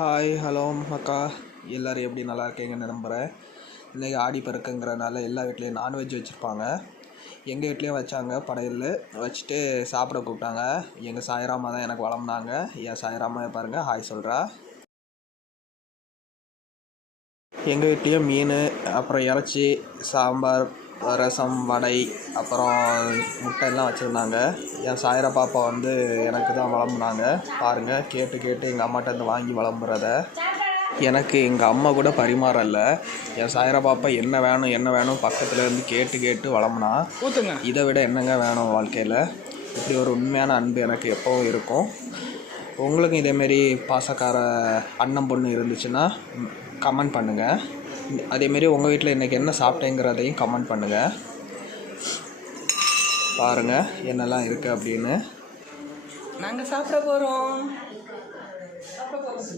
Hi hello அக்கா, எல்லோரும் எப்படி நல்லா இருக்கீங்கன்னு நம்புகிறேன். இன்றைக்கி ஆடி பெருக்குங்கிறனால எல்லா வீட்லேயும் நான்வெஜ் வச்சுருப்பாங்க. எங்கள் வீட்லேயும் வச்சாங்க. படையல் வச்சுட்டு சாப்பிட கூப்பிட்டாங்க. எங்கள் சாய்ராமா தான் எனக்கு வளம்னாங்க. என் சாய்ராமா பாருங்கள், ஹாய் சொல்கிறா. எங்கள் வீட்லேயும் மீன், அப்புறம் இறைச்சி, சாம்பார், ரசம், வடை, அப்புறம் முட்டையெல்லாம் வச்சுருந்தாங்க. என் சாயிரா பாப்பா வந்து எனக்கு தான் வளம்புனாங்க. பாருங்கள், கேட்டு கேட்டு எங்கள் அம்மாட்டேருந்து வாங்கி வளம்புறத எனக்கு எங்கள் அம்மா கூட பரிமாறல. என் சாயிரா பாப்பா என்ன வேணும் பக்கத்தில் இருந்து கேட்டு கேட்டு வளம்புனா. இதை விட என்னங்க வேணும் வாழ்க்கையில்? இப்படி ஒரு உண்மையான அன்பு எனக்கு எப்போவும் இருக்கும். உங்களுக்கும் இதேமாரி பாசக்கார அண்ணன் பொண்ணு இருந்துச்சுன்னா கமெண்ட் பண்ணுங்கள். அதேமாரி உங்கள் வீட்டில் இன்றைக்கி என்ன சாப்பிட்டேங்கிறதையும் கமெண்ட் பண்ணுங்கள். பாருங்கள் என்னெல்லாம் இருக்குது அப்படின்னு. நாங்கள் சாப்பிட போகிறோம்.